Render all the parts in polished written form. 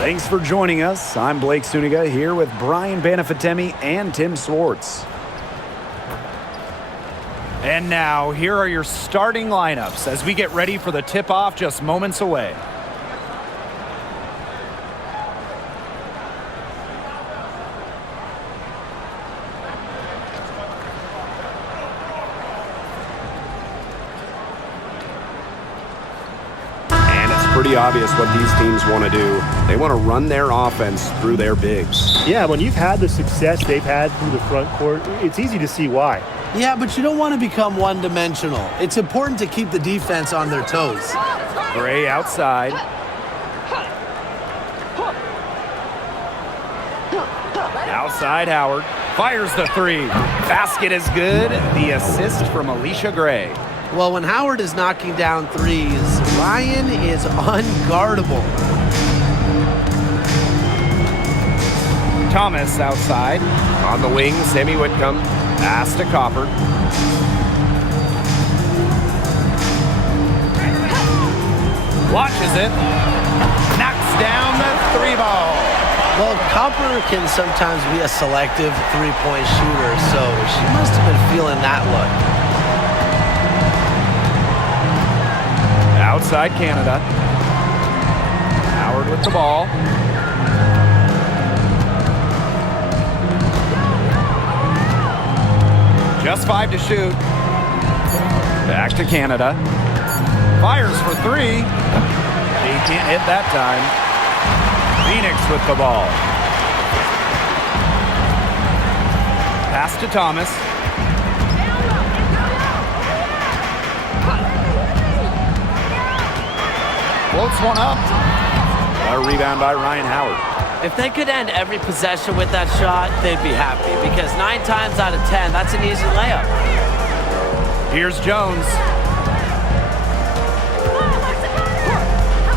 Thanks for joining us. I'm Blake Suniga here with Brian Banafitemi and Tim Swartz. And now, here are your starting lineups as we get ready for the tip-off just moments away. Pretty obvious what these teams want to do. They want to run their offense through their bigs. Yeah, when you've had the success they've had through the front court, it's easy to see why. Yeah, but you don't want to become one-dimensional. It's important to keep the defense on their toes. Gray outside. Outside Howard. Fires the three. Basket is good. The assist from Alicia Gray. Well, when Howard is knocking down threes, Ryan is unguardable. Thomas outside. On the wing, Sammy Whitcomb. Pass to Copper. Watches it. Knocks down the three ball. Well, Copper can sometimes be a selective three-point shooter, so she must have been feeling that look. Outside Canada. Howard with the ball. Just 5 to shoot. Back to Canada. Fires for three. He can't hit that time. Phoenix with the ball. Pass to Thomas. Floats one up. A rebound by Ryan Howard. If they could end every possession with that shot, they'd be happy because 9 times out of 10, that's an easy layup. Here's Jones.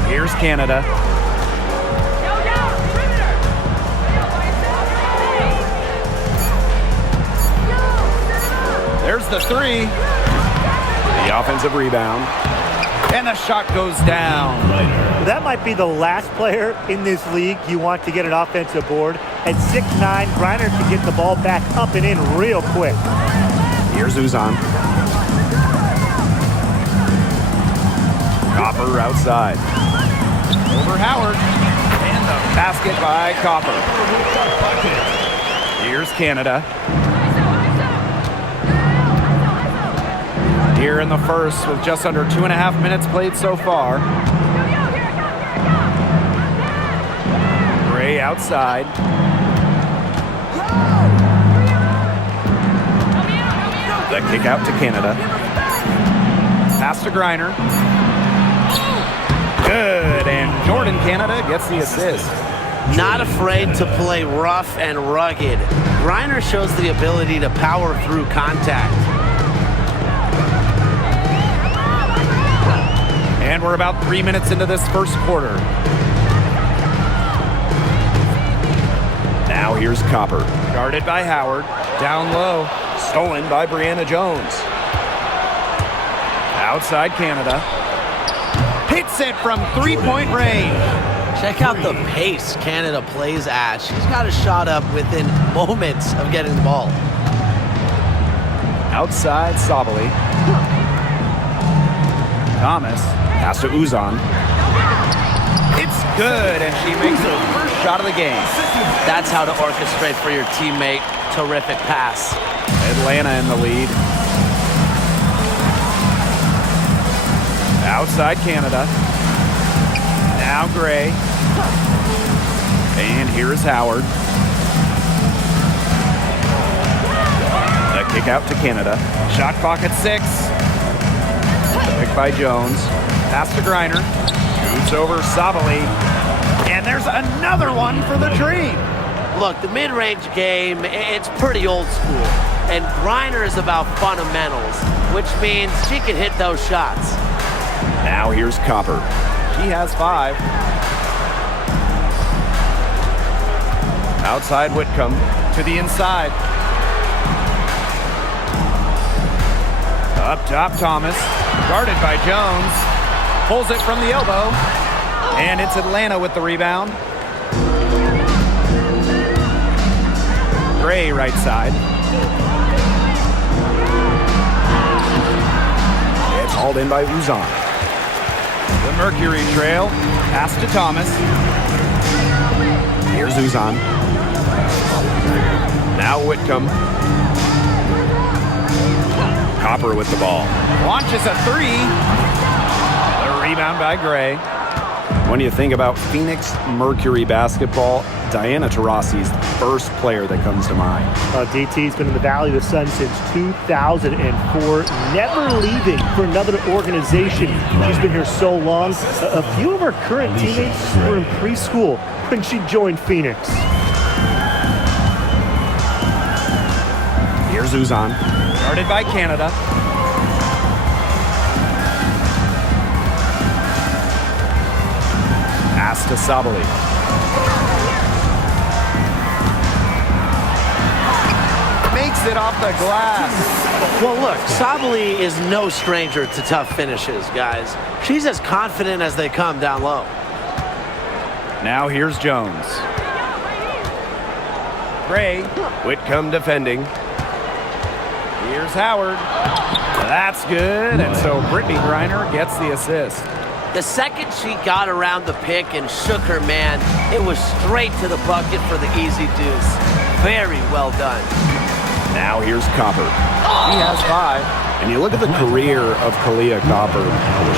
Here's Canada. There's the three. The offensive rebound. And the shot goes down. That might be the last player in this league you want to get an offensive board. At 6'9", Griner can get the ball back up and in real quick. Here's Uzan. Copper outside. Over Howard. And the basket by Copper. Here's Canada. Here in the first with just under 2.5 minutes played so far. Gray outside. The kick out to Canada. Pass to Griner. Good, and Jordan Canada gets the assist. Not afraid to play rough and rugged. Griner shows the ability to power through contact. And we're about 3 minutes into this first quarter. Now here's Copper. Guarded by Howard. Down low. Stolen by Brianna Jones. Outside Canada. Hits it from three-point range. Check out the pace Canada plays at. She's got a shot up within moments of getting the ball. Outside Sabali. Thomas. Pass to Uzan. It's good, and she makes her first shot of the game. That's how to orchestrate for your teammate. Terrific pass. Atlanta in the lead. Outside Canada. Now Gray. And here is Howard. The kick out to Canada. Shot clock at 6. The pick by Jones. Pass to Griner. Shoots over Sabali. And there's another one for the Dream. Look, the mid-range game, it's pretty old school. And Griner is about fundamentals, which means she can hit those shots. Now here's Copper. She has 5. Outside Whitcomb to the inside. Up top Thomas. Guarded by Jones. Pulls it from the elbow. And it's Atlanta with the rebound. Gray right side. It's hauled in by Uzan. The Mercury trail. Pass to Thomas. Here's Uzan. Now Whitcomb. Copper with the ball. Launches a three. The rebound by Gray. When you think about Phoenix Mercury basketball, Diana Taurasi's the first player that comes to mind. DT's been in the Valley of the Sun since 2004, never leaving for another organization. She's been here so long. A few of her current teammates were in preschool when she joined Phoenix. Here's Uzan. Guarded by Canada. Pass to Sabali. Makes it off the glass. Well, look, Sabali is no stranger to tough finishes, guys. She's as confident as they come down low. Now here's Jones. Gray. Whitcomb defending. Here's Howard. That's good. And so Brittany Griner gets the assist. The second she got around the pick and shook her man, it was straight to the bucket for the easy deuce. Very well done. Now here's Copper. He has 5. And you look at the career of Kalia Copper.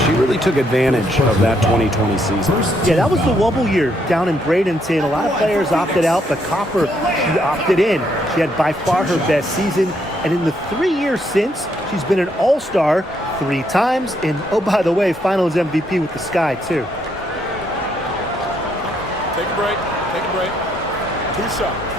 She really took advantage of that 2020 season. Yeah, that was the wobble year down in Bradenton. A lot of players opted out, but Copper, she opted in. She had by far her best season. And in the 3 years since, she's been an all-star 3 times. And, oh, by the way, finals MVP with the Sky, too. Take a break. Take a break. 2 shots.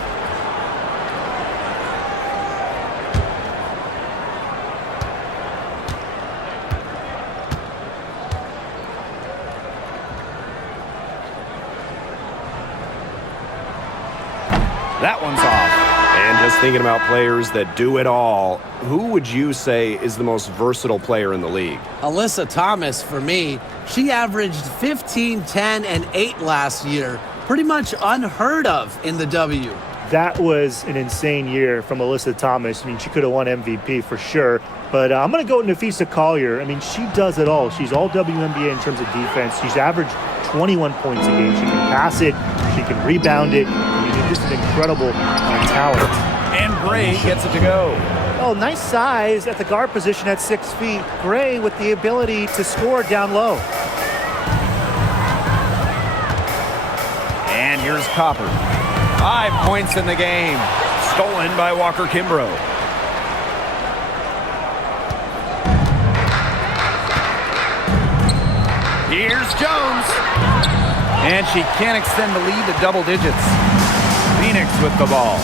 That one's off. And just thinking about players that do it all, who would you say is the most versatile player in the league? Alyssa Thomas, for me, she averaged 15, 10, and 8 last year. Pretty much unheard of in the W. That was an insane year from Alyssa Thomas. I mean, she could have won MVP for sure. But I'm going to go with Nafisa Collier. I mean, she does it all. She's all WNBA in terms of defense. She's averaged 21 points a game. She can pass it. She can rebound it. I mean, just an incredible talent. And Gray gets it to go. Oh, nice size at the guard position at 6 feet. Gray with the ability to score down low. And here's Copper. 5 points in the game. Stolen by Walker Kimbrough. Here's Jones. And she can't extend the lead to double digits. Phoenix with the ball.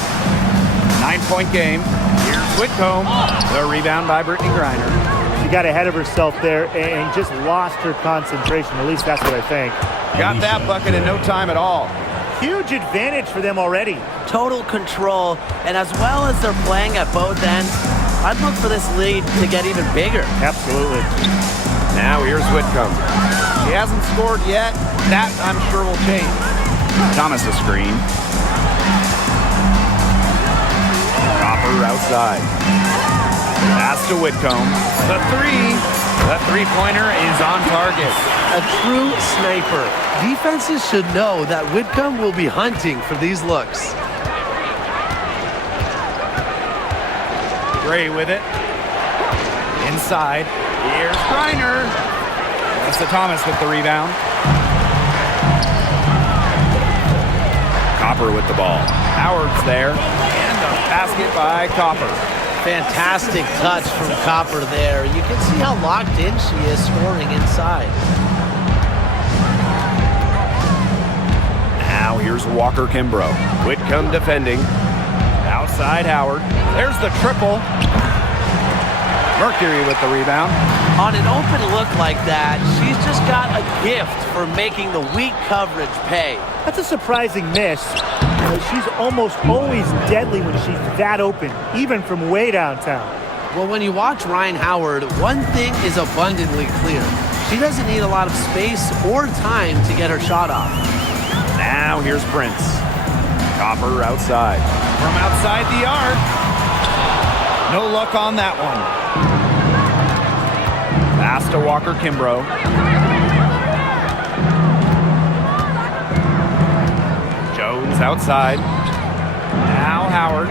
9-point game. Here's Whitcomb. The rebound by Brittany Griner. She got ahead of herself there and just lost her concentration. At least that's what I think. Got that bucket in no time at all. Huge advantage for them already. Total control, and as well as they're playing at both ends, I'd look for this lead to get even bigger. Absolutely. Now here's Whitcomb. She hasn't scored yet. That, I'm sure, will change. Thomas a screen. Copper outside. Pass to Whitcomb. The three-pointer is on target. A true sniper. Defenses should know that Whitcomb will be hunting for these looks. Gray with it. Inside. Here's Griner. That's Thomas with the rebound. Copper with the ball. Howard's there. And the basket by Copper. Fantastic touch from Copper there. You can see how locked in she is scoring inside. Now here's Walker Kimbrough. Whitcomb defending. Outside Howard. There's the triple. Mercury with the rebound. On an open look like that, she's just got a gift for making the weak coverage pay. That's a surprising miss. She's almost always deadly when she's that open, even from way downtown. Well, when you watch Ryan Howard, one thing is abundantly clear. She doesn't need a lot of space or time to get her shot off. Now here's Prince. Copper outside. From outside the arc. No luck on that one. Pass to Walker Kimbrough. Jones outside. Now Howard.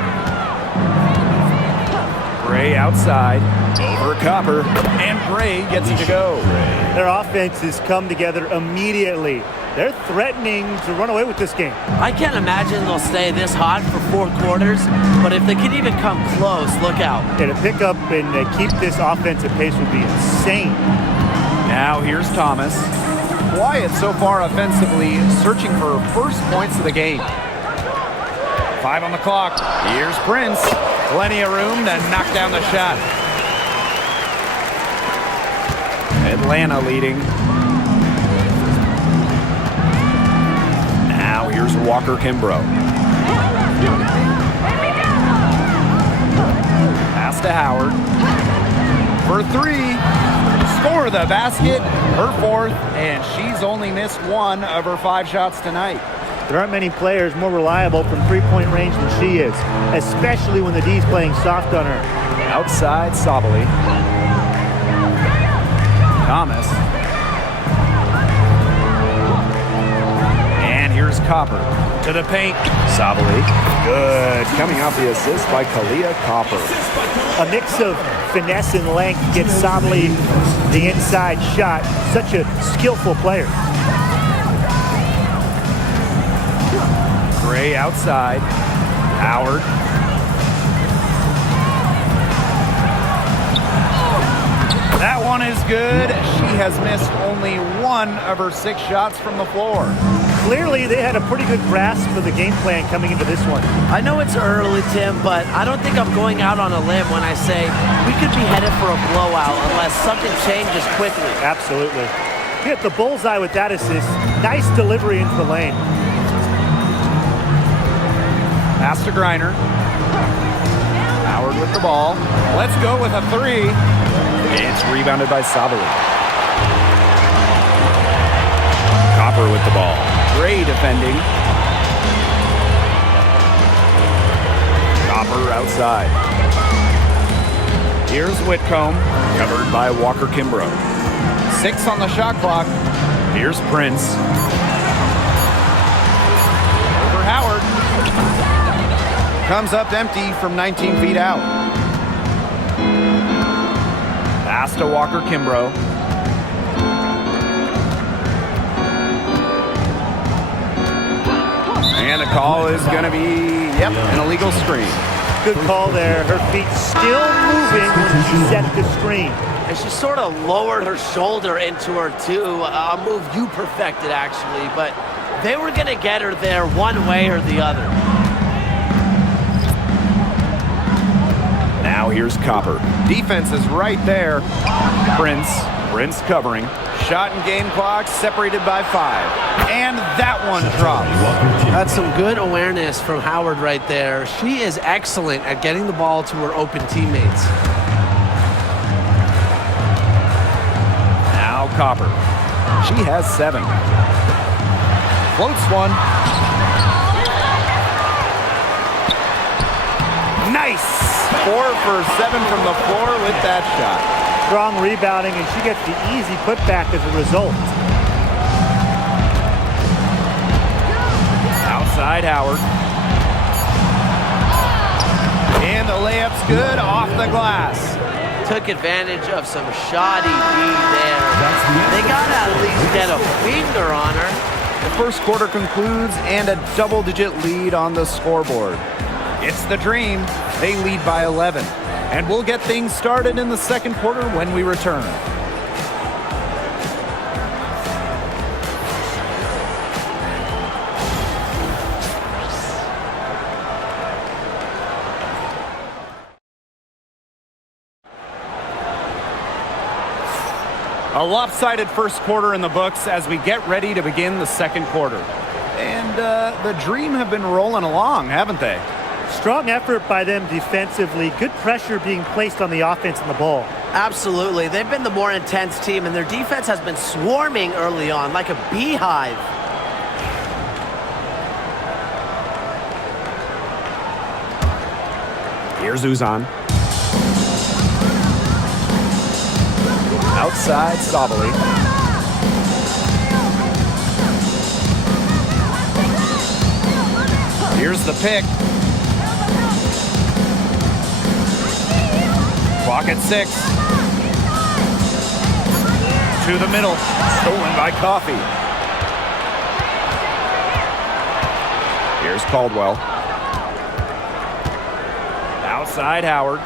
Gray outside. Over Copper. And Gray gets it to go. Their offenses come together immediately. They're threatening to run away with this game. I can't imagine they'll stay this hot for 4 quarters, but if they can even come close, look out. Yeah, to pick up and keep this offensive pace would be insane. Now here's Thomas. Quiet so far offensively, searching for first points of the game. 5 on the clock. Here's Prince. Plenty of room to knock down the shot. Atlanta leading. Now here's Walker Kimbrough. Pass to Howard. For 3. Score the basket. Her 4th, and she's only missed 1 of her 5 shots tonight. There aren't many players more reliable from three-point range than she is, especially when the D's playing soft on her. Outside Sabali. Thomas. And here's Copper to the paint. Sabali. Good. Coming off the assist by Kalia Copper. A mix of finesse and length gets Sabali the inside shot. Such a skillful player. Gray outside. Howard. That one is good. She has missed only 1 of her 6 shots from the floor. Clearly, they had a pretty good grasp of the game plan coming into this one. I know it's early, Tim, but I don't think I'm going out on a limb when I say we could be headed for a blowout unless something changes quickly. Absolutely. Hit the bullseye with that assist. Nice delivery into the lane. Pass to Griner. Howard with the ball. Let's go with a 3. It's rebounded by Sabali. Copper with the ball. Gray defending. Copper outside. Here's Whitcomb. Covered by Walker Kimbrough. 6 on the shot clock. Here's Prince. Over Howard. Comes up empty from 19 feet out. Pass to Walker Kimbrough. And the call is going to be, an illegal screen. Good call there. Her feet still moving when she set the screen. And she sort of lowered her shoulder into her, too. A move you perfected, actually. But they were going to get her there one way or the other. Now here's Copper. Defense is right there. Prince covering. Shot and game clock separated by 5. And that one drops. That's some good awareness from Howard right there. She is excellent at getting the ball to her open teammates. Now Copper. She has 7. Floats one. Nice. 4 for 7 from the floor with that shot. Strong rebounding, and she gets the easy putback as a result. Outside Howard. And the layup's good off the glass. Took advantage of some shoddy D there. They got to at least get a finger on her. The first quarter concludes and a double-digit lead on the scoreboard. It's the Dream. They lead by 11. And we'll get things started in the second quarter when we return. A lopsided first quarter in the books as we get ready to begin the second quarter. And the Dream have been rolling along, haven't they? Strong effort by them defensively. Good pressure being placed on the offense and the ball. Absolutely. They've been the more intense team, and their defense has been swarming early on like a beehive. Here's Uzan. Outside, Sabali. Here's the pick. Clock at 6. To the middle. Stolen by Coffey. Here's Caldwell. Outside, Howard.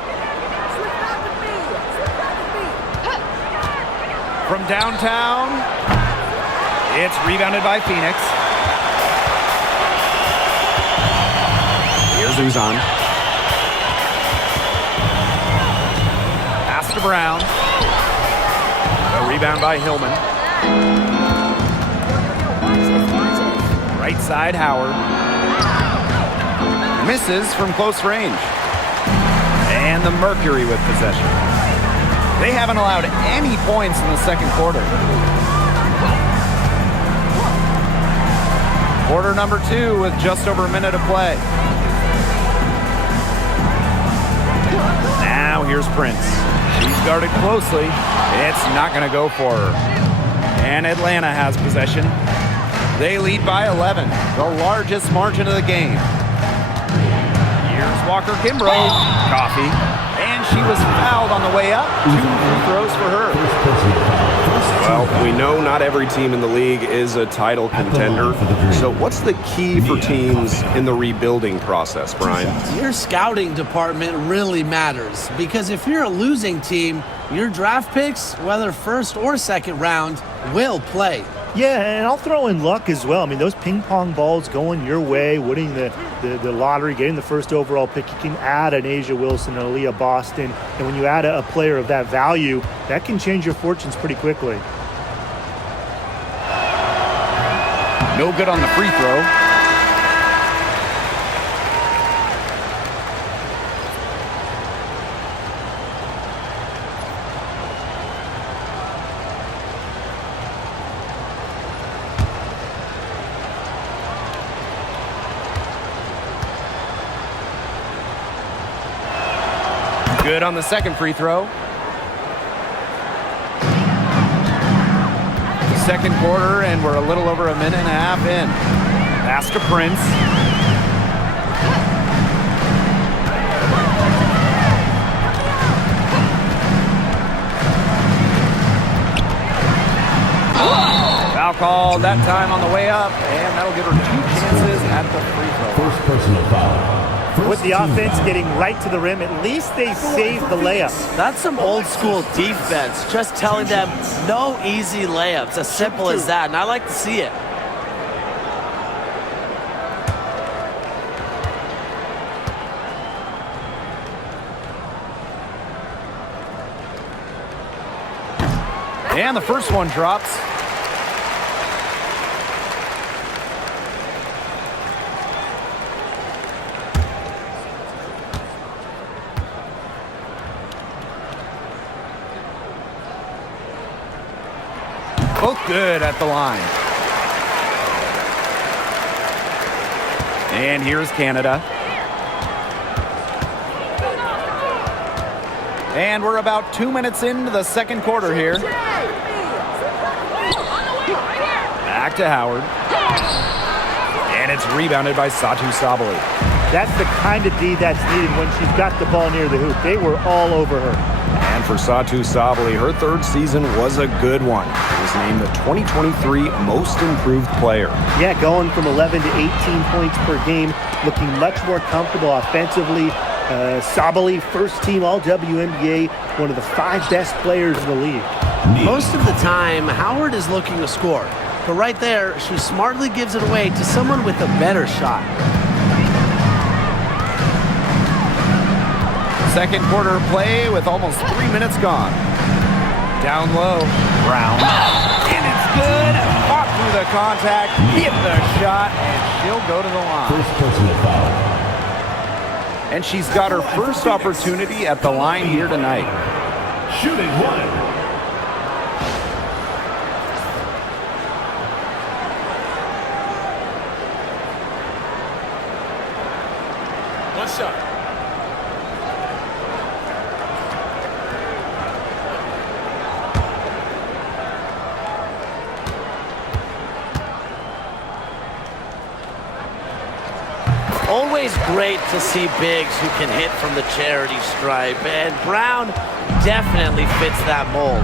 From downtown, it's rebounded by Phoenix. Here's Uzan. Pass to Brown. A rebound by Hillman. Right side, Howard. Misses from close range. And the Mercury with possession. They haven't allowed any points in the second quarter. Quarter number 2 with just over a minute of play. Now here's Prince. She's guarded closely. It's not going to go for her. And Atlanta has possession. They lead by 11, the largest margin of the game. Here's Walker Kimbrough. Coffey. And she was fouled on the way up. 2 free throws for her. Well, we know not every team in the league is a title contender. So what's the key for teams in the rebuilding process, Brian? Your scouting department really matters because if you're a losing team, your draft picks, whether first or second round, will play. Yeah, and I'll throw in luck as well. I mean, those ping pong balls going your way, winning the lottery, getting the first overall pick, you can add an Asia Wilson, an Aaliyah Boston, and when you add a player of that value, that can change your fortunes pretty quickly. No good on the free throw. Good on the second free throw. Second quarter, and we're a little over a minute and a half in. Pass to Prince. Foul called that time on the way up, and that'll give her 2 chances at the free throw. First personal foul. With the offense getting right to the rim, at least they saved the layup. That's some old school defense, just telling them no easy layups, as simple as that, and I like to see it. And the first one drops. Both good at the line. And here's Canada. And we're about 2 minutes into the second quarter here. Back to Howard. And it's rebounded by Satu Sabali. That's the kind of D that's needed when she's got the ball near the hoop. They were all over her. And for Satu Sabali, her third season was a good one. She was named the 2023 Most Improved Player. Yeah, going from 11 to 18 points per game, looking much more comfortable offensively. Sabali, first team All-WNBA, one of the 5 best players in the league. Most of the time, Howard is looking to score. But right there, she smartly gives it away to someone with a better shot. Second quarter play with almost 3 minutes gone. Down low, Brown. And it's good. Fought through the contact, hit the shot, and she'll go to the line. First personal foul. And she's got her first opportunity at the line here tonight. Shooting 1. One shot. always great to see bigs who can hit from the charity stripe, and Brown definitely fits that mold.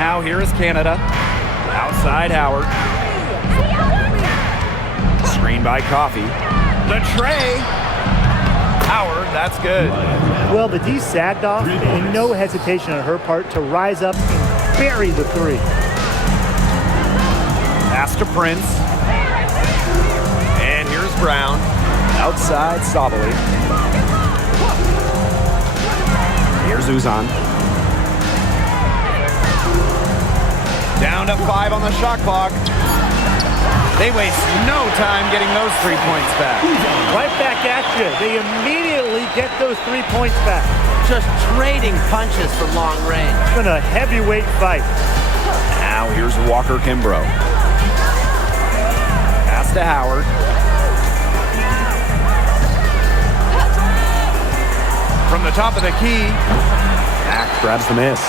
Now here is Canada. Outside Howard. Screen by Coffee. The tray. Howard, that's good. Well, the D sagged off, and no hesitation on her part to rise up and bury the three. Pass to Prince. And here's Brown. Outside Sabali. Here's Uzan. Down to 5 on the shot clock. They waste no time getting those 3 points back. Right back at you. They immediately get those 3 points back. Just trading punches from long range. It's been a heavyweight fight. Now here's Walker Kimbrough. Pass to Howard. From the top of the key. Mack grabs the miss.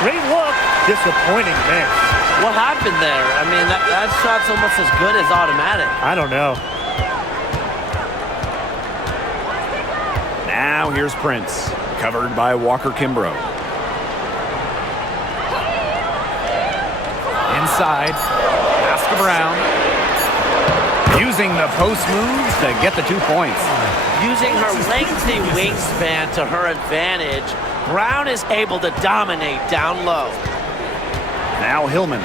Great look. Disappointing miss. What happened there? I mean, that shot's almost as good as automatic. I don't know. Now here's Prince. Covered by Walker Kimbrough. Inside. Pass to Brown. Using the post moves to get the 2 points. Using her lengthy wingspan to her advantage, Brown is able to dominate down low. Now Hillman.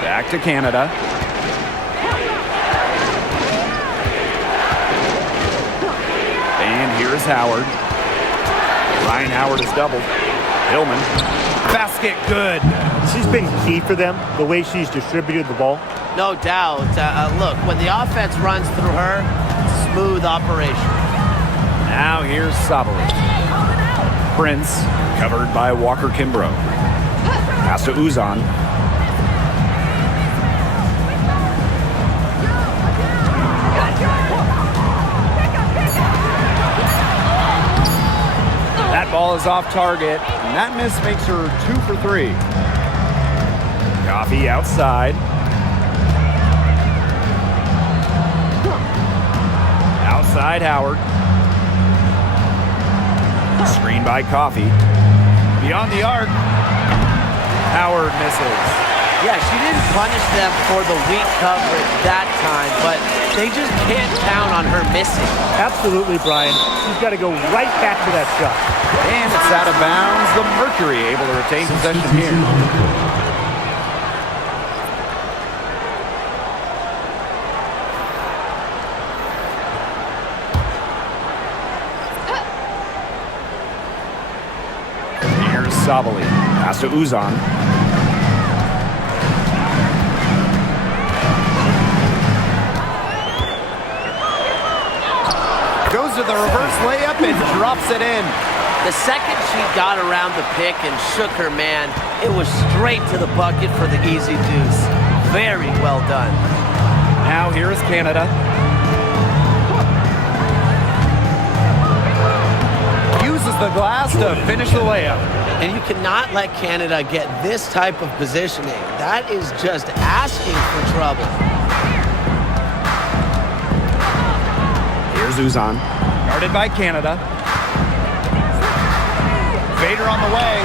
Back to Canada. And here's Howard. Ryan Howard is doubled. Hillman. Basket good. She's been key for them, the way she's distributed the ball. No doubt. Look, when the offense runs through her, smooth operation. Now here's Sabali. Prince. Covered by Walker Kimbrough. Pass to Uzan. That ball is off target, and that miss makes her 2 for 3. Coffee outside. Outside Howard. Screen by Coffee. Beyond the arc. Howard misses. Yeah, she didn't punish them for the weak coverage that time, but they just can't count on her missing. Absolutely, Brian. She's got to go right back to that shot. And it's out of bounds. The Mercury able to retain possession here. Here's Sabali. Pass to Uzan. Goes to the reverse layup and drops it in. The second she got around the pick and shook her man, it was straight to the bucket for the easy deuce. Very well done. Now here is Canada. Uses the glass to finish the layup. And you cannot let Canada get this type of positioning. That is just asking for trouble. Here's Uzan. Guarded by Canada. Vader on the way.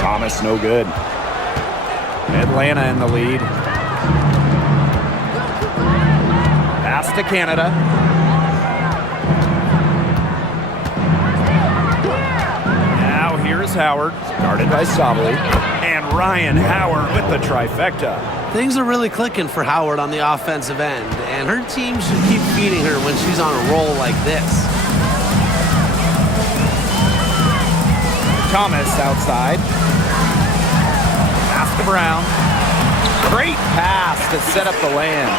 Thomas no good. Atlanta in the lead. Pass to Canada. Now here's Howard. Guarded by Sabali. And Ryan Howard with the trifecta. Things are really clicking for Howard on the offensive end, and her team should keep feeding her when she's on a roll like this. Thomas outside. Pass to Brown. Great pass to set up the land.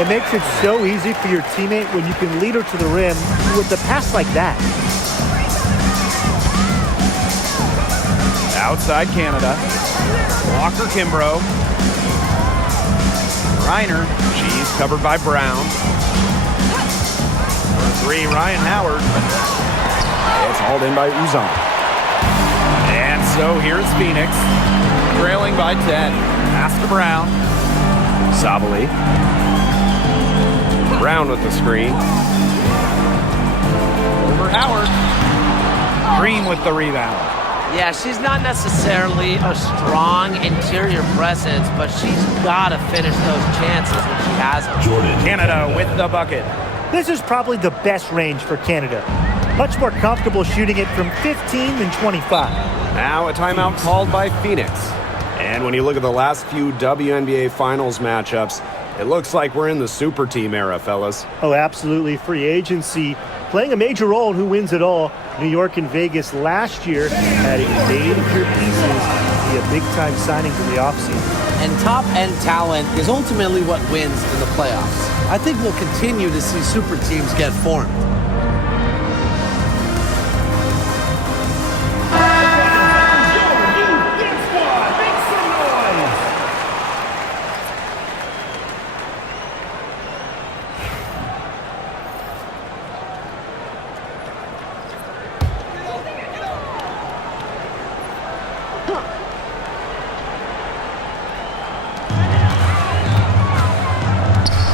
It makes it so easy for your teammate when you can lead her to the rim with a pass like that. Outside Canada. Walker Kimbrough. Reiner. She's covered by Brown. For 3, Ryan Howard. It's hauled in by Uzan. And so here's Phoenix. Trailing by 10. Pass to Brown. Sabali. Brown with the screen. Howard. Green with the rebound. Yeah, she's not necessarily a strong interior presence, but she's got to finish those chances when she has them. Jordan. Canada with the bucket. This is probably the best range for Canada. Much more comfortable shooting it from 15 than 25. Now a timeout called by Phoenix. And when you look at the last few WNBA Finals matchups, it looks like we're in the super team era, fellas. Oh, absolutely. Free agency playing a major role in who wins it all. New York and Vegas last year adding major pieces via big-time signings in the offseason. And top-end talent is ultimately what wins in the playoffs. I think we'll continue to see super teams get formed.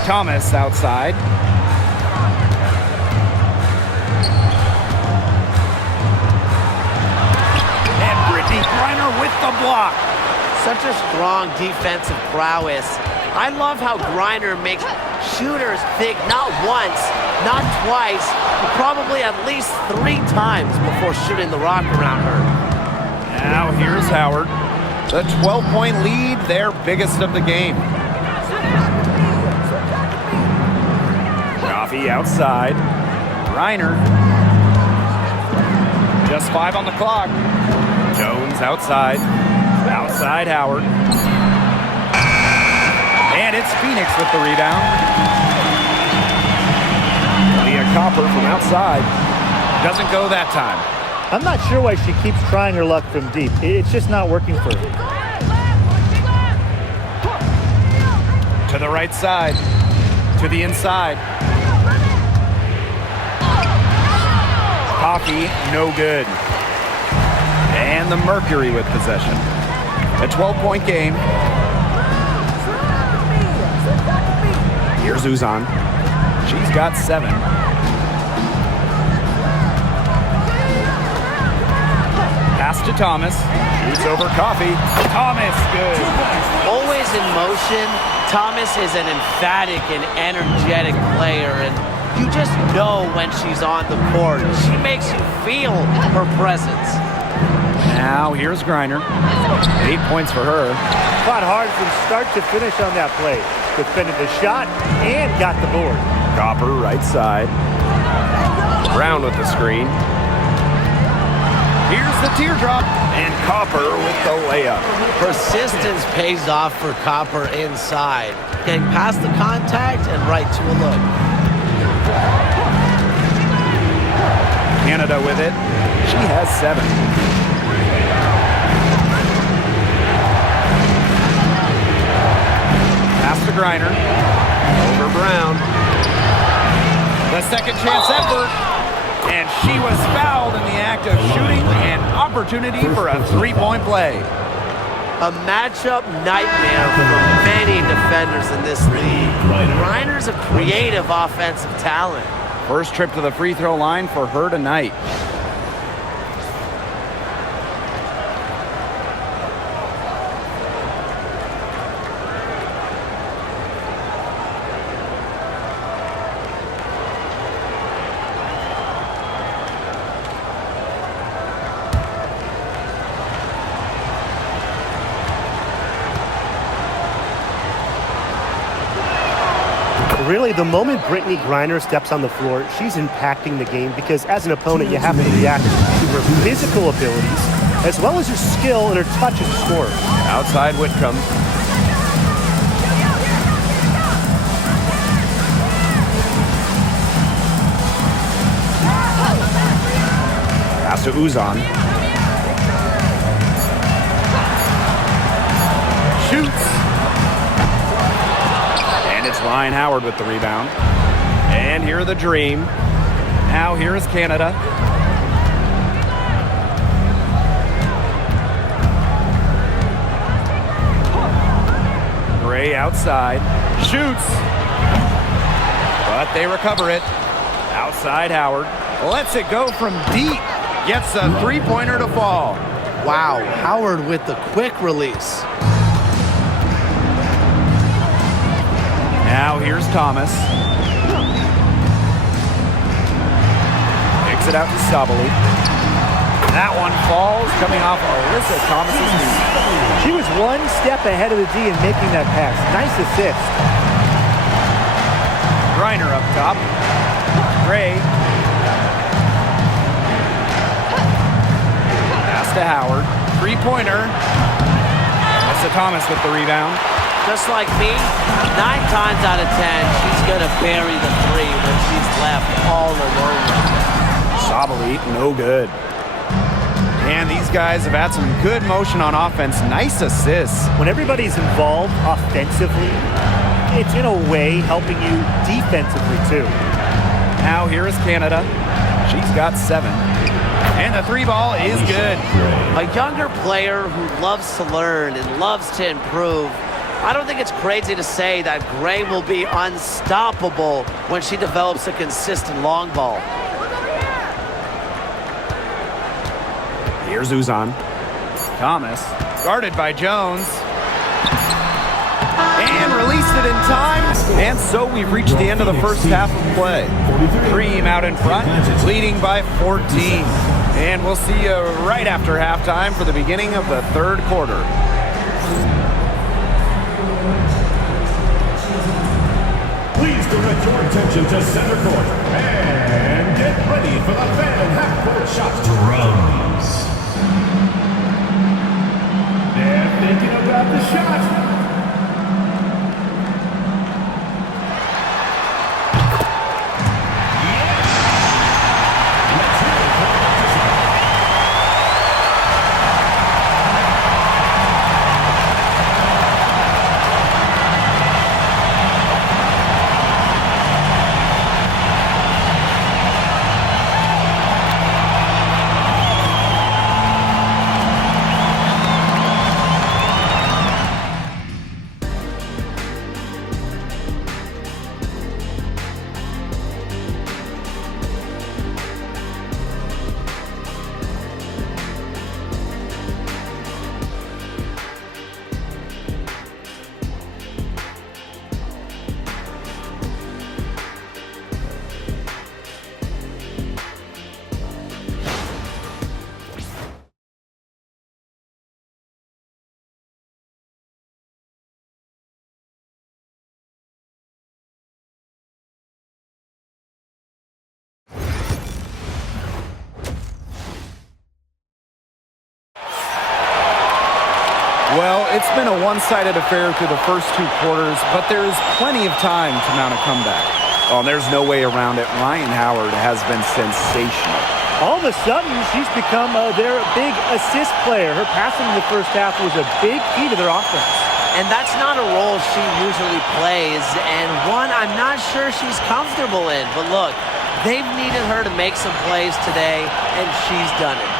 Thomas outside. And Brittany Griner with the block. Such a strong defensive prowess. I love how Griner makes shooters think not once, not twice, but probably at least 3 times before shooting the rock around her. Now here's Howard. The 12-point lead, their biggest of the game. Coffee outside. Griner. Just 5 on the clock. Jones outside. Outside Howard. And it's Phoenix with the rebound. Leah Copper from outside. Doesn't go that time. I'm not sure why she keeps trying her luck from deep. It's just not working for her. To the right side. To the inside. Coffee, no good. And the Mercury with possession. A 12-point game. Here's Uzan. She's got 7. Pass to Thomas. Shoots over Coffee. Thomas, good. Always in motion, Thomas is an emphatic and energetic player, and you just know when she's on the court. She makes you feel her presence. Now here's Griner. 8 points for her. Fought hard from start to finish on that play. Defended the shot and got the board. Copper right side. Brown with the screen. Here's the teardrop. And Copper with the layup. Persistence pays off for Copper inside. Getting past the contact and right to a look. Canada with it. She has 7. Pass to Griner. Over Brown. The second chance effort. And she was fouled in the act of shooting. An opportunity for a 3-point play. A matchup nightmare for many defenders in this league. Griner's a creative offensive talent. First trip to the free throw line for her tonight. Really, the moment Brittany Griner steps on the floor, she's impacting the game because as an opponent, you have to react to her physical abilities as well as her skill and her touch as a scorer. Outside Whitcomb. Pass to Uzan. Shoots. And it's Ryan Howard with the rebound. And here are the Dream. Now here is Canada. Gray outside. Shoots. But they recover it. Outside Howard. Lets it go from deep. Gets a three-pointer to fall. Wow, Howard with the quick release. Now here's Thomas. Kicks it out to Sabali. That one falls, coming off Alyssa Thomas's knee. She was one step ahead of the D in making that pass. Nice assist. Griner up top. Gray. Pass to Howard. Three-pointer. Alyssa Thomas with the rebound. Just like me, 9 times out of 10, she's going to bury the three when she's left all alone like that. Sabali, no good. And these guys have had some good motion on offense. Nice assists. When everybody's involved offensively, it's in a way helping you defensively too. Now here is Canada. She's got 7. And the three ball is good. A younger player who loves to learn and loves to improve. I don't think it's crazy to say that Gray will be unstoppable when she develops a consistent long ball. Here's Uzan. Thomas, guarded by Jones. And released it in time. And so we've reached the end of the first half of play. Cream out in front, leading by 14. And we'll see you right after halftime for the beginning of the third quarter. Please direct your attention to center court and get ready for the fan half-court shot. Drums. They're thinking about the shot. Well, it's been a one-sided affair through the first 2 quarters, but there is plenty of time to mount a comeback. Oh, there's no way around it. Ryan Howard has been sensational. All of a sudden, she's become their big assist player. Her passing in the first half was a big key to their offense. And that's not a role she usually plays, and one I'm not sure she's comfortable in. But look, they've needed her to make some plays today, and she's done it.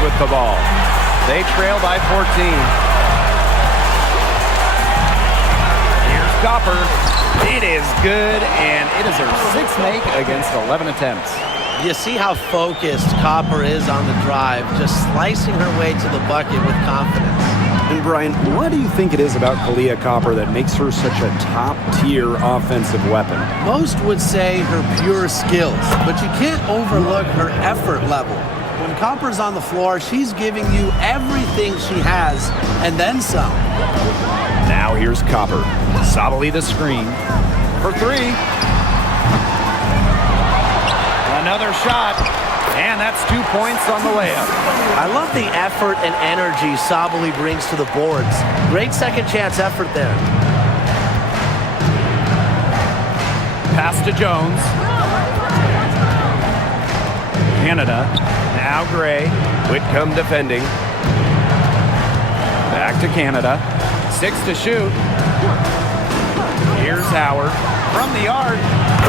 With the ball. They trail by 14. Here's Copper. It is good, and it is her 6th make against 11 attempts. You see how focused Copper is on the drive, just slicing her way to the bucket with confidence. And Brian, what do you think it is about Kahleah Copper that makes her such a top-tier offensive weapon? Most would say her pure skills, but you can't overlook her effort level. When Copper's on the floor, she's giving you everything she has, and then some. Now here's Copper. Sabali the screen. For 3. Another shot, and that's 2 points on the layup. I love the effort and energy Sabali brings to the boards. Great second chance effort there. Pass to Jones. Canada. Now Gray. Whitcomb defending. Back to Canada. 6 to shoot. Here's Howard from the arc.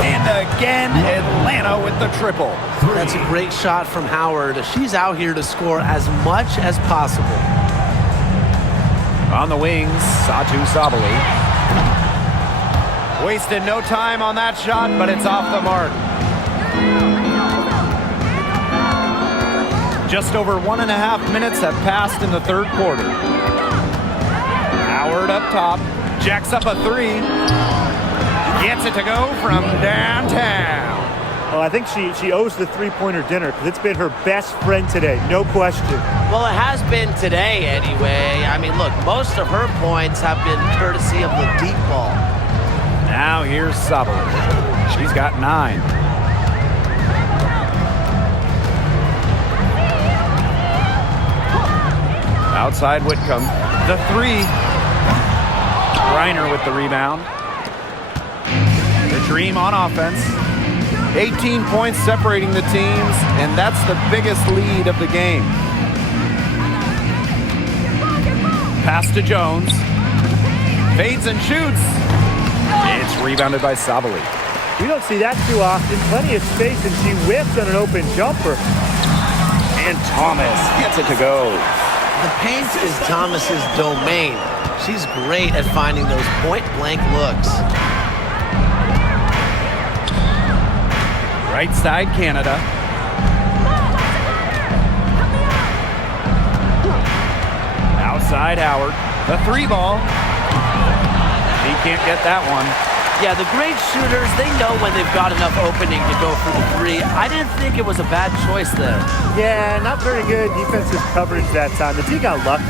And again, Atlanta with the triple. That's a great shot from Howard. She's out here to score as much as possible. On the wings, Satu Sabali. Wasted no time on that shot, but it's off the mark. Just over 1.5 minutes have passed in the third quarter. Howard up top, jacks up a three. Gets it to go from downtown. Well, I think she owes the three-pointer dinner because it's been her best friend today, no question. Well, it has been today anyway. I mean, look, most of her points have been courtesy of the deep ball. Now here's Sabali. She's got 9. Outside Whitcomb. The 3. Reiner with the rebound. The Dream on offense. 18 points separating the teams, and that's the biggest lead of the game. Pass to Jones. Fades and shoots. It's rebounded by Sabali. We don't see that too often. Plenty of space, and she whips on an open jumper. And Thomas gets it to go. The paint is Thomas's domain. She's great at finding those point-blank looks. Right side, Canada. Outside, Howard. The 3 ball. He can't get that one. Yeah, the great shooters, they know when they've got enough opening to go for the 3. I didn't think it was a bad choice there. Yeah, not very good defensive coverage that time. The D got lucky.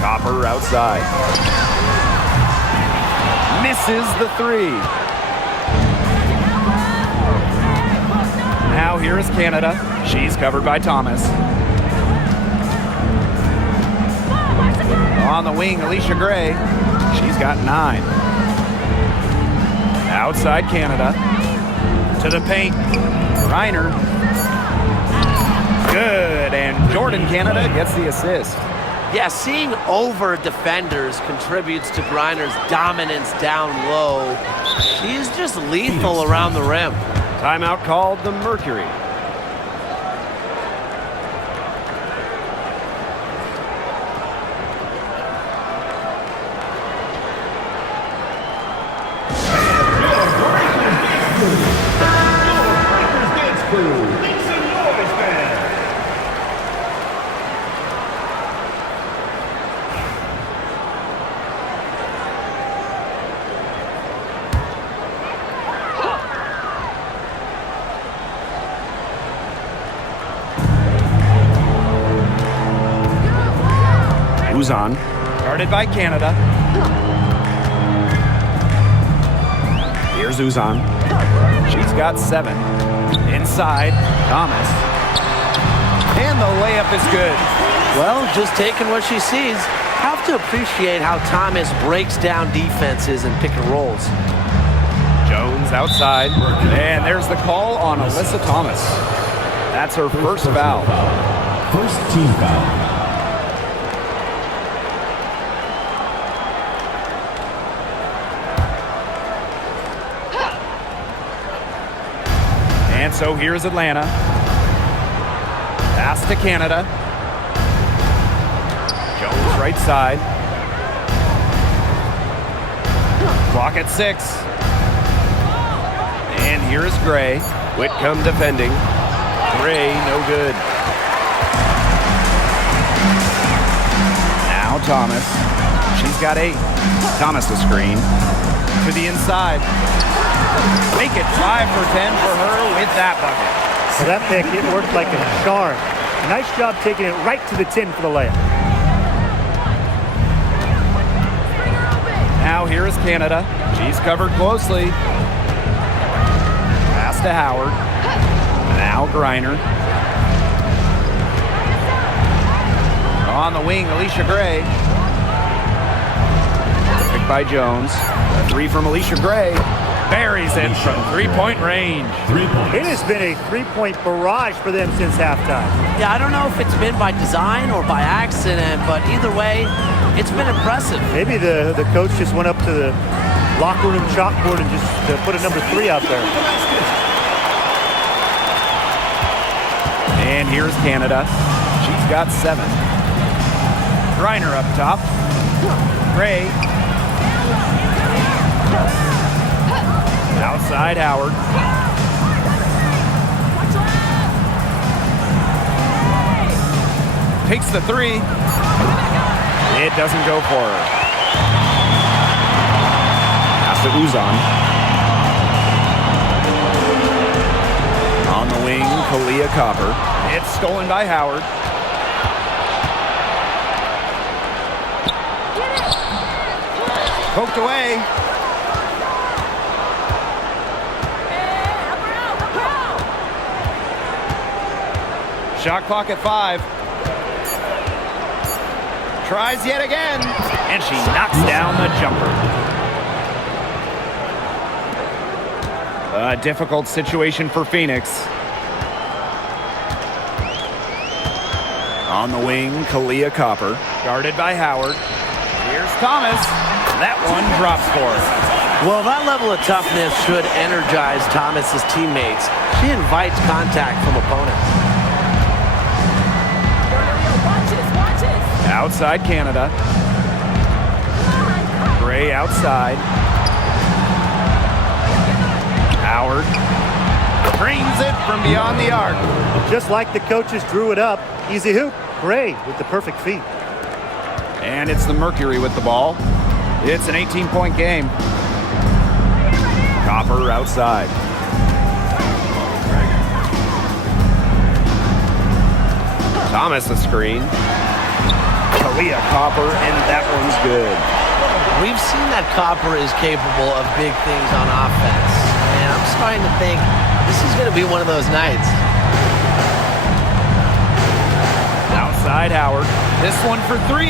Copper outside. Misses the 3. Now here is Canada. She's covered by Thomas. On the wing, Alicia Gray. She's got 9. Outside Canada. To the paint. Reiner. Good. And Jordan Canada gets the assist. Yeah, seeing over defenders contributes to Griner's dominance down low. She's just lethal around the rim. Timeout called the Mercury. Uzan, guarded by Canada. Here's Uzan. She's got 7. Inside, Thomas. And the layup is good. Well, just taking what she sees. Have to appreciate how Thomas breaks down defenses and pick and rolls. Jones outside. And there's the call on Alyssa Thomas. That's her first foul. First team foul. And so here's Atlanta. Pass to Canada. Jones right side. Clock at 6. And here is Gray. Whitcomb defending. Gray, no good. Now Thomas. She's got 8. Thomas the screen. To the inside. Make it 5 for 10 for her with that bucket. So that pick, it worked like a charm. Nice job taking it right to the tin for the layup. Now here is Canada. She's covered closely. Pass to Howard. Now Griner. On the wing, Alicia Gray. Picked by Jones. A 3 from Alicia Gray. Buries it from three-point range. 3 points. It has been a three-point barrage for them since halftime. Yeah, I don't know if it's been by design or by accident, but either way, it's been impressive. Maybe the coach just went up to the locker room chalkboard and just put a number 3 out there. And here's Canada. She's got 7. Griner up top. Gray. Outside Howard. Takes the 3. It doesn't go for her. Pass to Uzan. On the wing, Kalia Copper. It's stolen by Howard. Poked away. Shot clock at 5. Tries yet again, and she knocks down the jumper. A difficult situation for Phoenix. On the wing, Kalia Copper. Guarded by Howard. Here's Thomas. That one drops for her. Well, that level of toughness should energize Thomas's teammates. She invites contact from opponents. Outside Canada. Gray outside. Howard brings it from beyond the arc. Just like the coaches drew it up. Easy hoop. Gray with the perfect feet. And it's the Mercury with the ball. It's an 18-point game. Copper outside. Thomas a screen. Kalia Copper, and that one's good. We've seen that Copper is capable of big things on offense. And I'm starting to think this is going to be one of those nights. Outside Howard. This one for 3.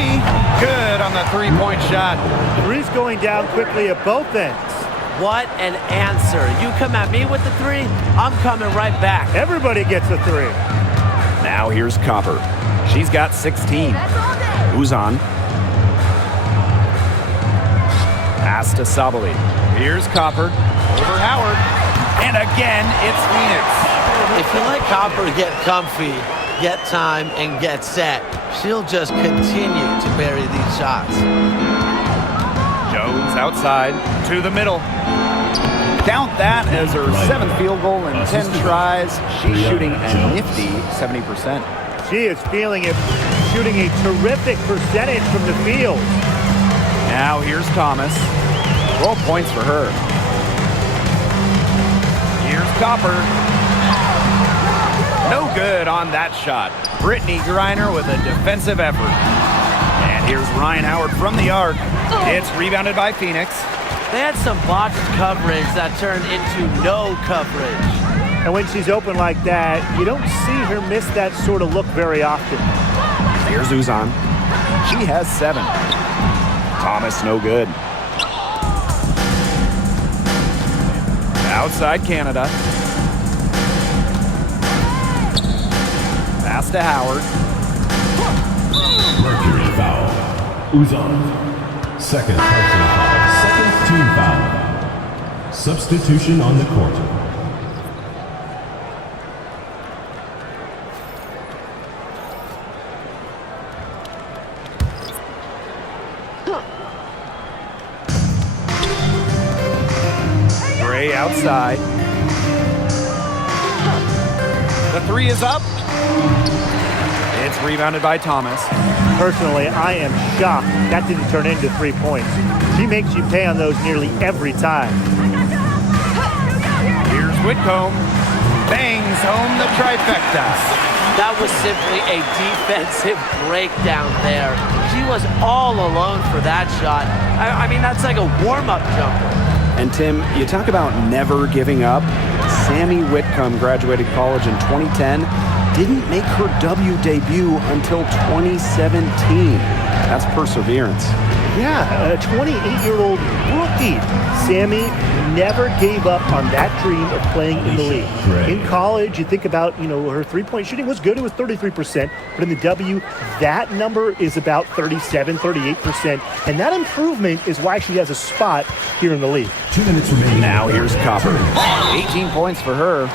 Good on the 3-point shot. Three's going down quickly at both ends. What an answer. You come at me with the 3, I'm coming right back. Everybody gets a 3. Now here's Copper. She's got 16. Uzan. Pass to Sabali. Here's Copper. Over Howard. And again, it's Phoenix. If you let Copper get comfy, get time, and get set, she'll just continue to bury these shots. Jones outside to the middle. Count that as her 7th field goal in 10 tries. She's shooting a nifty 70%. She is feeling it, shooting a terrific percentage from the field. Now here's Thomas. 12 points for her. Here's Copper. No good on that shot. Brittany Griner with a defensive effort. And here's Ryan Howard from the arc. It's rebounded by Phoenix. They had some botched coverage that turned into no coverage. And when she's open like that, you don't see her miss that sort of look very often. Here's Uzan. She has 7. Thomas, no good. Outside Canada. Pass to Howard. Mercury foul. Uzan. Second personal foul. Second team foul. Substitution on the court. Gray outside. The 3 is up. It's rebounded by Thomas. Personally, I am shocked that didn't turn into 3 points. She makes you pay on those nearly every time. Here's Whitcomb. Bangs home the trifecta. That was simply a defensive breakdown there. She was all alone for that shot. I mean, that's like a warm-up jumper. And Tim, you talk about never giving up. Sammy Whitcomb graduated college in 2010. Didn't make her W debut until 2017. That's perseverance. Yeah, a 28-year-old rookie. Sammy never gave up on that dream of playing in the league. In college, you think about, her three-point shooting was good. It was 33%. But in the W, that number is about 37, 38%. And that improvement is why she has a spot here in the league. 2 minutes remaining. Now here's Copper. 18 points for her.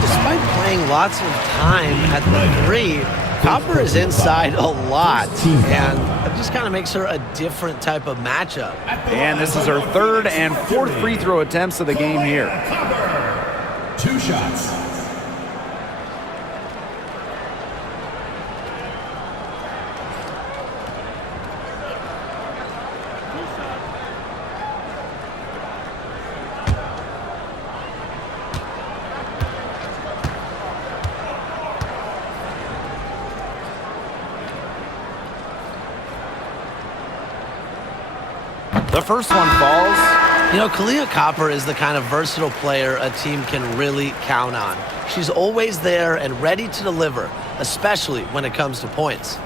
Despite playing lots of time at the three, Copper is inside a lot, and it just kind of makes her a different type of matchup. And this is her third and fourth free throw attempts of the game here. Copper. 2 shots. The first one falls. Kahleah Copper is the kind of versatile player a team can really count on. She's always there and ready to deliver, especially when it comes to points.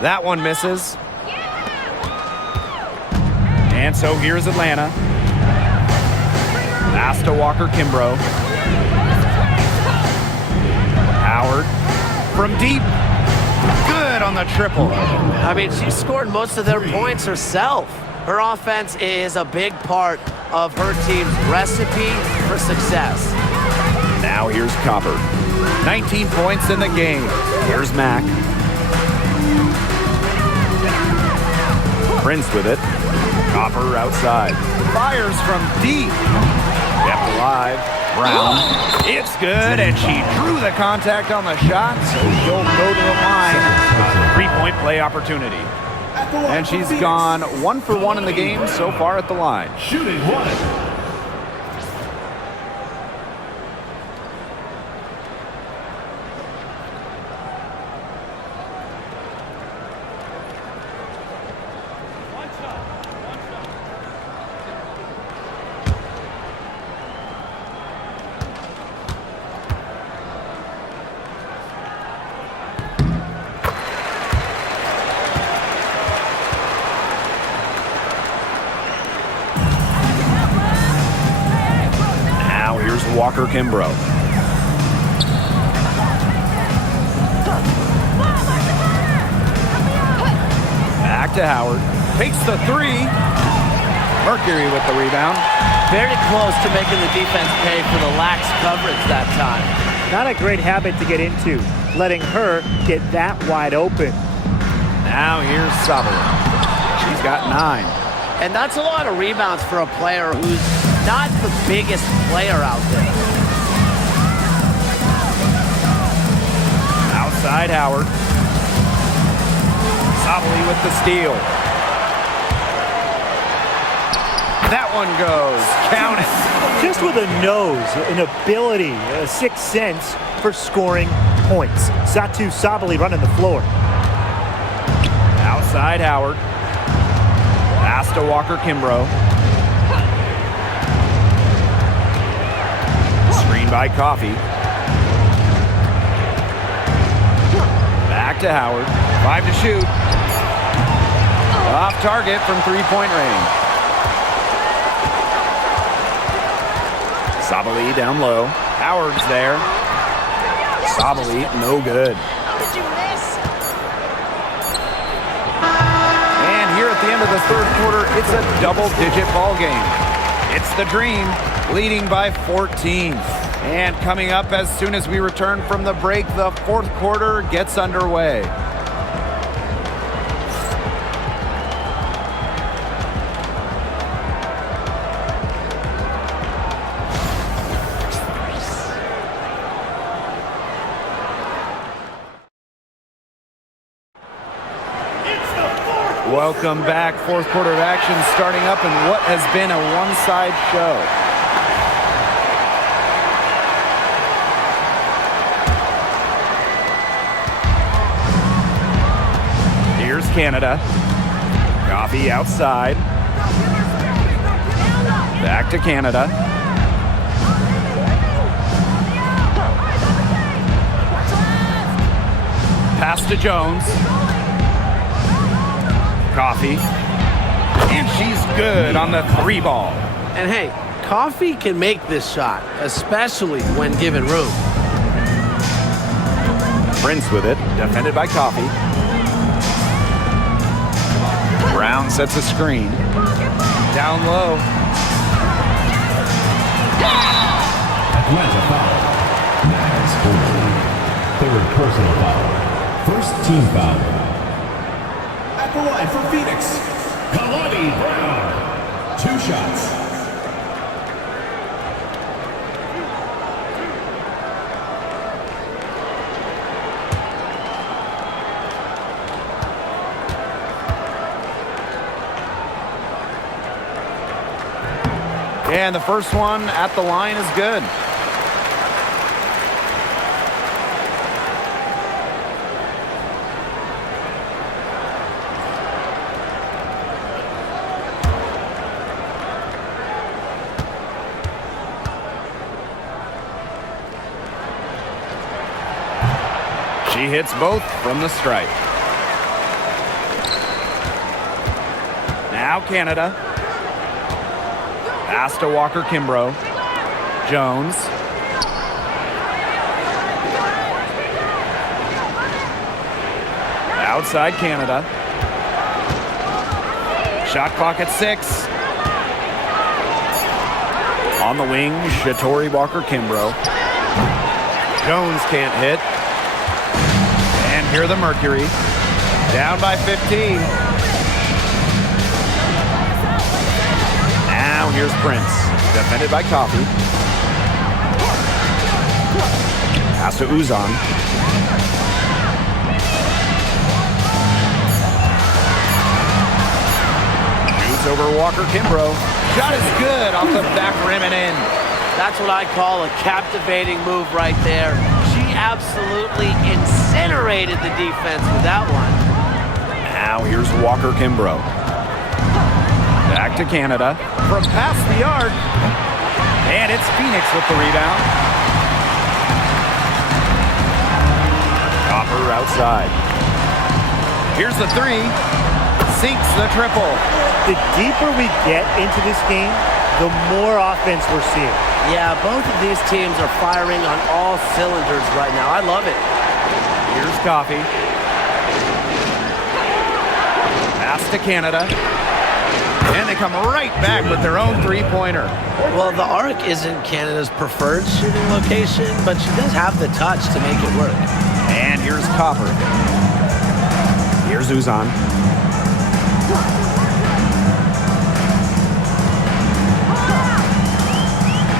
That one misses. And so here's Atlanta. Pass to Walker-Kimbrough. Howard from deep. Good on the triple. She scored most of their points herself. Her offense is a big part of her team's recipe for success. Now here's Copper. 19 points in the game. Here's Mack. Prince with it. Copper outside. Fires from deep. Kept alive. Brown. It's good, and she drew the contact on the shot, so she'll go to the line. 3-point play opportunity. And she's gone 1 for 1 in the game so far at the line. Shooting 1. Walker-Kimbrough. Back to Howard. Takes the 3. Mercury with the rebound. Very close to making the defense pay for the lax coverage that time. Not a great habit to get into, letting her get that wide open. Now here's Sabali. She's got 9. And that's a lot of rebounds for a player who's not the biggest player out there. Outside Howard. Sabali with the steal. That one goes. Count it. Just with a nose, an ability, a sixth sense for scoring points. Satou Sabali running the floor. Outside Howard. Pass to Walker-Kimbrough. Screen by Coffey. Back to Howard. 5 to shoot. Off target from 3-point range. Sabali down low. Howard's there. Sabali, no good. And here at the end of the third quarter, it's a double-digit ball game. It's the Dream, leading by 14. And coming up as soon as we return from the break, the fourth quarter gets underway. Welcome back. Fourth quarter of action starting up in what has been a one-side show. Here's Canada. Coffey outside. Back to Canada. Pass to Jones. Coffee. And she's good on the 3 ball. And hey, Coffee can make this shot, especially when given room. Prince with it, defended by Coffee. Brown sets a screen. Down low. Atlanta foul. Naz Hornets. Third personal foul. First team foul. At the line for Phoenix, Kalani Brown. 2 shots. And the first one at the line is good. She hits both from the stripe. Now Canada. Pass to Walker Kimbrough. Jones. Outside Canada. Shot clock at 6. On the wing, Shatori Walker Kimbrough. Jones can't hit. And here the Mercury. Down by 15. Now here's Prince, defended by Coffee. Pass to Uzan. Shoots over Walker Kimbrough. Shot is good off the back rim and in. That's what I call a captivating move right there. She absolutely incinerated the defense with that one. Now here's Walker Kimbrough. Back to Canada from past the arc. And it's Phoenix with the rebound. Copper outside. Here's the 3. Sinks the triple. The deeper we get into this game, the more offense we're seeing. Yeah, both of these teams are firing on all cylinders right now. I love it. Here's Coffee. Pass to Canada. And they come right back with their own 3-pointer. Well, the arc isn't Canada's preferred shooting location, but she does have the touch to make it work. And here's Copper. Here's Uzan.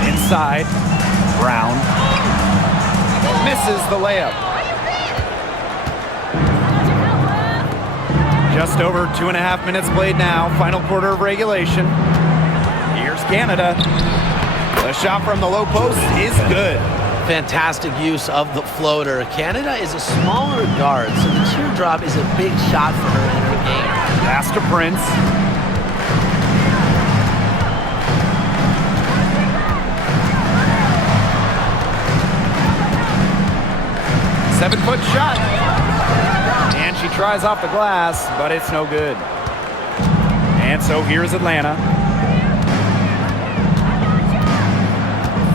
Inside. Brown. Misses the layup. Just over 2.5 minutes played now. Final quarter of regulation. Here's Canada. The shot from the low post is good. Fantastic use of the floater. Canada is a smaller guard, so the teardrop is a big shot for her in her game. Pass to Prince. Seven-foot shot. And she tries off the glass, but it's no good. And so here's Atlanta.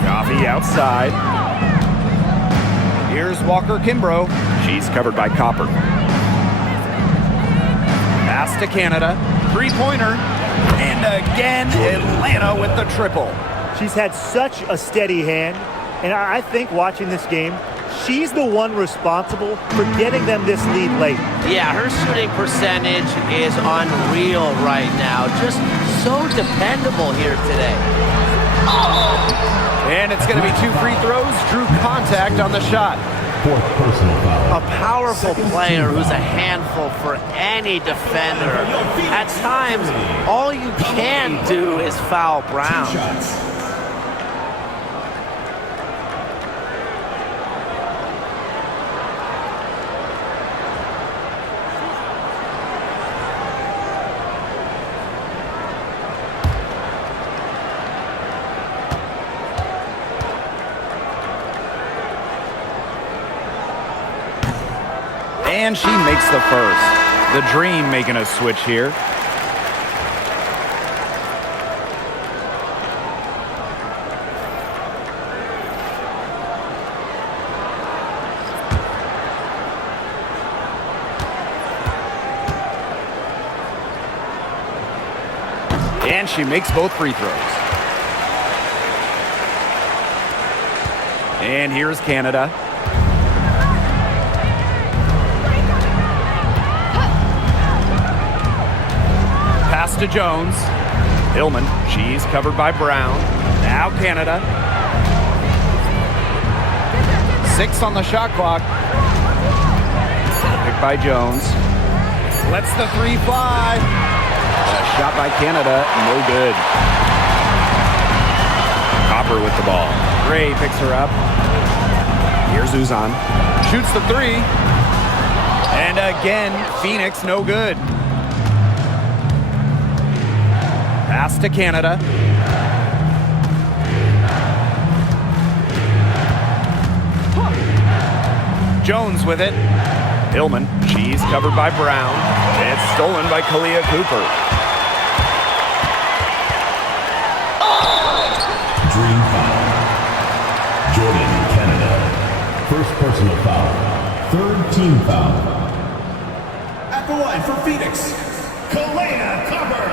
Coffee outside. Here's Walker Kimbrough. She's covered by Copper. Pass to Canada. 3-pointer. And again, Atlanta with the triple. She's had such a steady hand, and I think watching this game, she's the one responsible for getting them this lead late. Yeah, her shooting percentage is unreal right now. Just so dependable here today. And it's going to be 2 free throws. Drew contact on the shot. Fourth personal foul. A powerful player who's a handful for any defender. At times, all you can do is foul Brown. 2 shots. And she makes the first. The Dream making a switch here. And she makes both free throws. And here's Canada. Pass to Jones. Hillman, she's covered by Brown. Now Canada. 6 on the shot clock. Picked by Jones. Lets the 3 fly. Shot by Canada, no good. Copper with the ball. Gray picks her up. Here's Uzan. Shoots the 3. And again, Phoenix, no good. Pass to Canada. Jones with it. Hillman, she's covered by Brown. It's stolen by Kalia Cooper. Dream foul. Jordan, Canada. First personal foul. Third team foul. At the line for Phoenix, Kalia Cooper.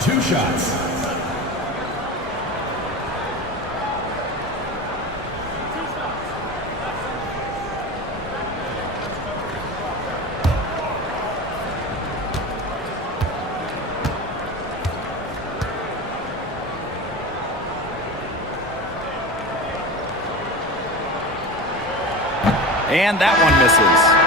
2 shots. And that one misses.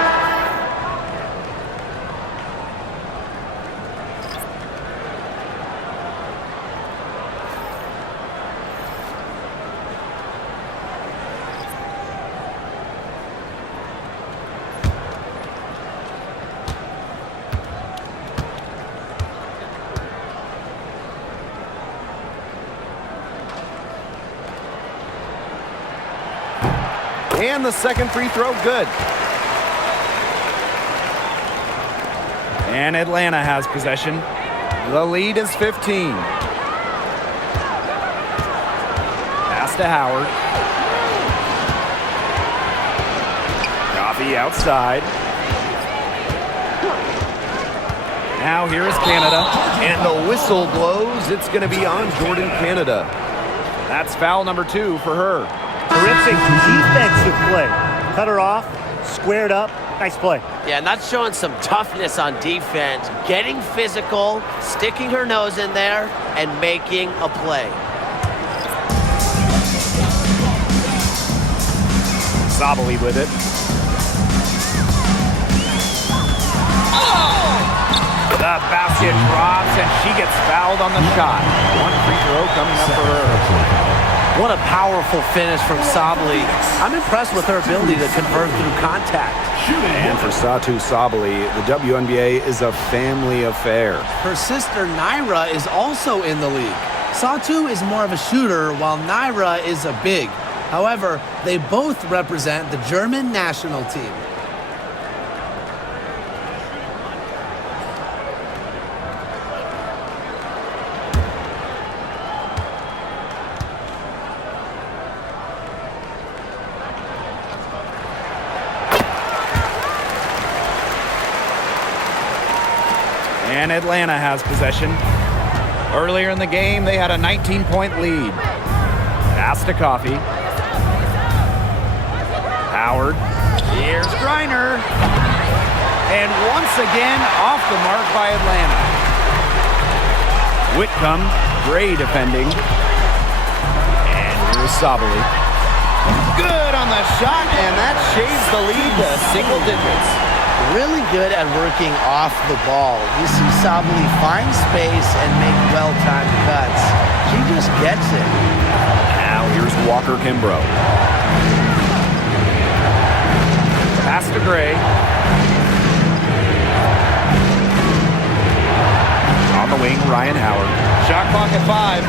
And the second free throw, good. And Atlanta has possession. The lead is 15. Pass to Howard. Coffee outside. Now here is Canada. And the whistle blows. It's going to be on Jordan, Canada. That's foul number 2 for her. Terrific defensive play. Cut her off, squared up. Nice play. Yeah, not showing some toughness on defense. Getting physical, sticking her nose in there, and making a play. Sabali with it. The basket drops, and she gets fouled on the shot. 1 free throw coming up for her. What a powerful finish from Sabali. I'm impressed with her ability to convert through contact. And for Satu Sabali, the WNBA is a family affair. Her sister Naira is also in the league. Satu is more of a shooter while Naira is a big. However, they both represent the German national team. And Atlanta has possession. Earlier in the game, they had a 19-point lead. Pass to Coffee. Howard. Here's Griner. And once again, off the mark by Atlanta. Whitcomb, Gray defending. And here's Sabali. Good on the shot, and that shaves the lead to single digits. Really good at working off the ball. You see Sabali find space and make well-timed cuts. She just gets it. Now here's Walker Kimbrough. Pass to Gray. On the wing, Ryan Howard. Shot clock at 5.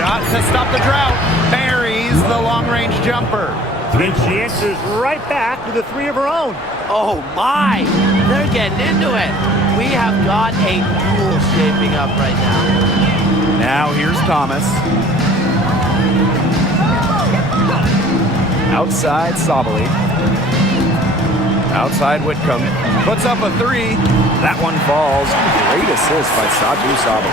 Shot to stop the drought. Buries the long-range jumper. And she answers right back with a three of her own. Oh my, they're getting into it. We have got a duel shaping up right now. Now here's Thomas. Outside Sabali. Outside Whitcomb. Puts up a three. That one falls. Great assist by Saju Sabali.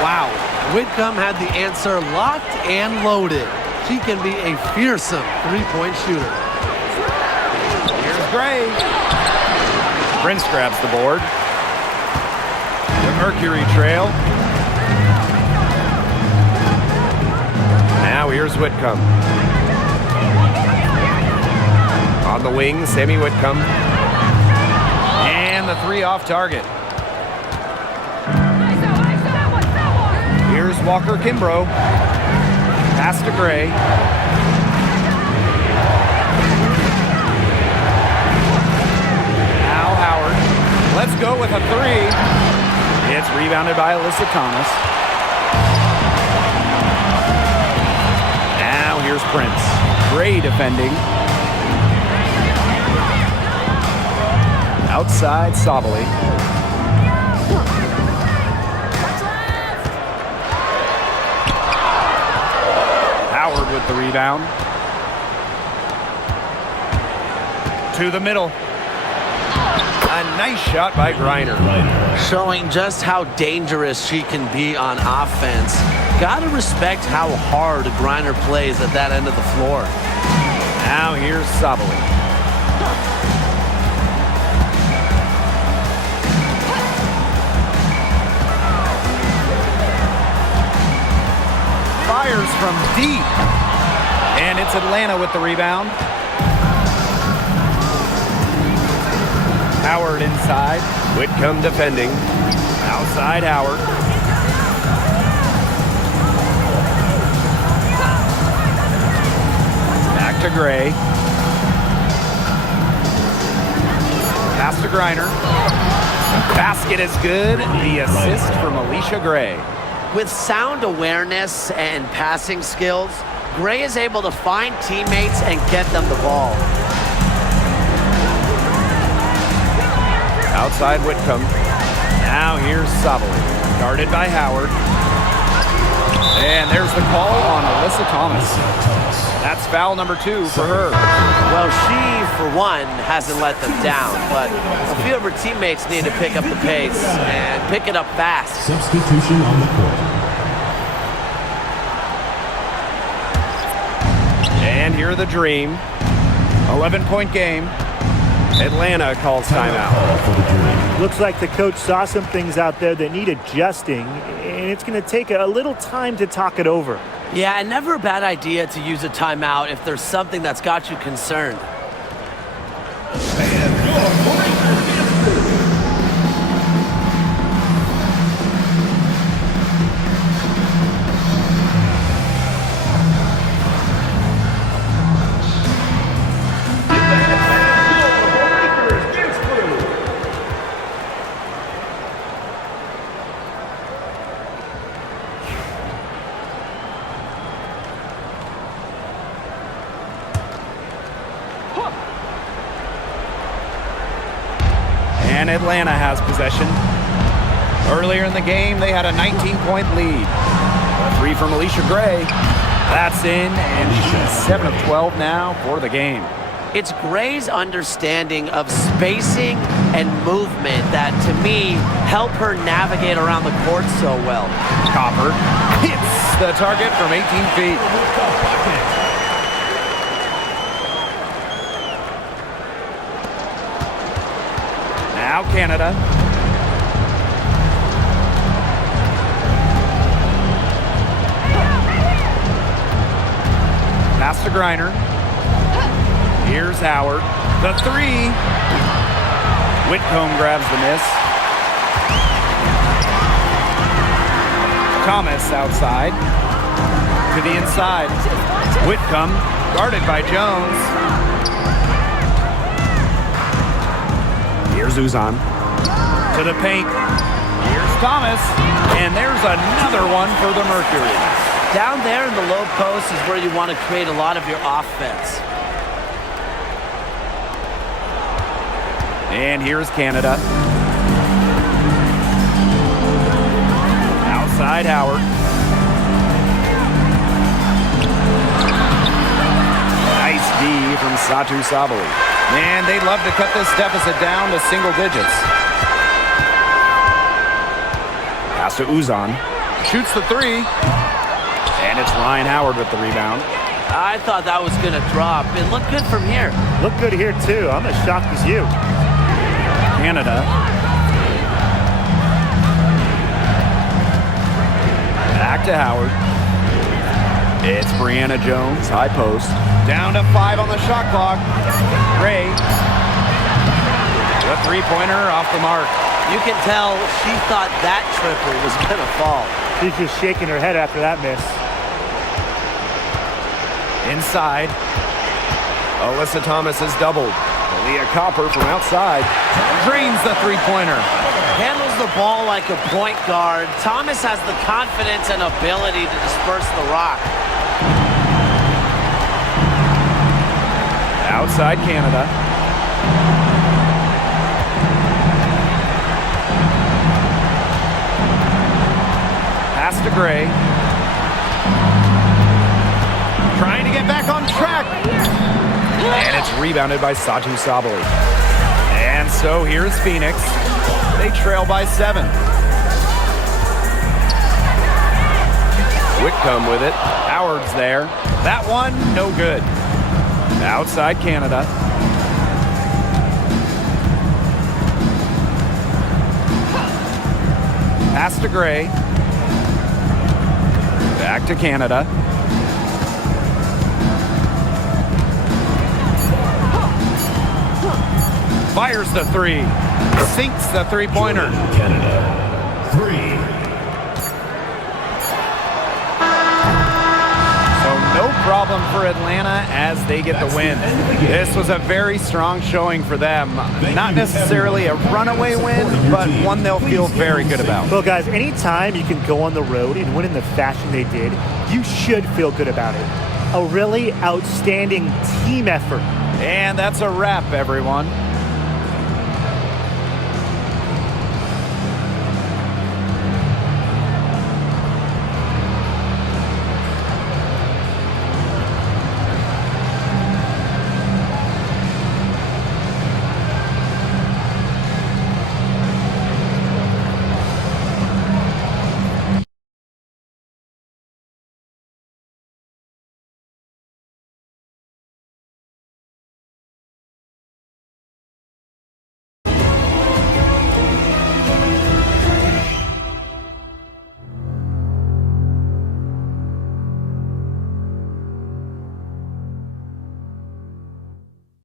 Wow. Whitcomb had the answer locked and loaded. She can be a fearsome three-point shooter. Here's Gray. Prince grabs the board. The Mercury trail. Now here's Whitcomb. On the wing, Sammy Whitcomb. And the three off target. Here's Walker Kimbrough. Pass to Gray. Now Howard. Let's go with a three. It's rebounded by Alyssa Thomas. Now here's Prince. Gray defending. Outside Sabali. Howard with the rebound. To the middle. A nice shot by Griner. Showing just how dangerous she can be on offense. Gotta respect how hard Griner plays at that end of the floor. Now here's Sabali. Fires from deep. And it's Atlanta with the rebound. Howard inside. Whitcomb defending. Outside Howard. Back to Gray. Pass to Griner. Basket is good. The assist from Alicia Gray. With sound awareness and passing skills, Gray is able to find teammates and get them the ball. Outside Whitcomb. Now here's Sabali. Guarded by Howard. And there's the call on Alyssa Thomas. That's foul number 2 for her. Well, she, for one, hasn't let them down, but a few of her teammates need to pick up the pace and pick it up fast. Substitution on the court. And here the Dream. 11-point game. Atlanta calls timeout. Looks like the coach saw some things out there that need adjusting, and it's going to take a little time to talk it over. Yeah, and never a bad idea to use a timeout if there's something that's got you concerned. And Atlanta has possession. Earlier in the game, they had a 19-point lead. A three from Alicia Gray. That's in, and she's 7 of 12 now for the game. It's Gray's understanding of spacing and movement that, to me, help her navigate around the court so well. Copper hits the target from 18 feet. Now Canada. Pass to Griner. Here's Howard. The three. Whitcomb grabs the miss. Thomas outside. To the inside. Whitcomb guarded by Jones. Here's Uzan. To the paint. Here's Thomas. And there's another one for the Mercury. Down there in the low post is where you want to create a lot of your offense. And here's Canada. Outside Howard. Nice D from Satu Sabali. Man, they'd love to cut this deficit down to single digits. Pass to Uzan. Shoots the three. And it's Ryan Howard with the rebound. I thought that was going to drop. It looked good from here. Look good here, too. I'm as shocked as you. Canada. Back to Howard. It's Brianna Jones, high post. Down to 5 on the shot clock. Ray. The three-pointer off the mark. You can tell she thought that triple was going to fall. She's just shaking her head after that miss. Inside. Alyssa Thomas has doubled. Leah Copper from outside. Drains the three-pointer. Handles the ball like a point guard. Thomas has the confidence and ability to disperse the rock. Outside Canada. Pass to Gray. Trying to get back on track. And it's rebounded by Satu Sabali. And so here's Phoenix. They trail by 7. Whitcomb with it. Howard's there. That one, no good. Outside Canada. Pass to Gray. Back to Canada. Fires the three. Sinks the three-pointer. Canada, 3. So no problem for Atlanta as they get the win. This was a very strong showing for them. Not necessarily a runaway win, but one they'll feel very good about. Well, guys, anytime you can go on the road and win in the fashion they did, you should feel good about it. A really outstanding team effort. And that's a wrap, everyone.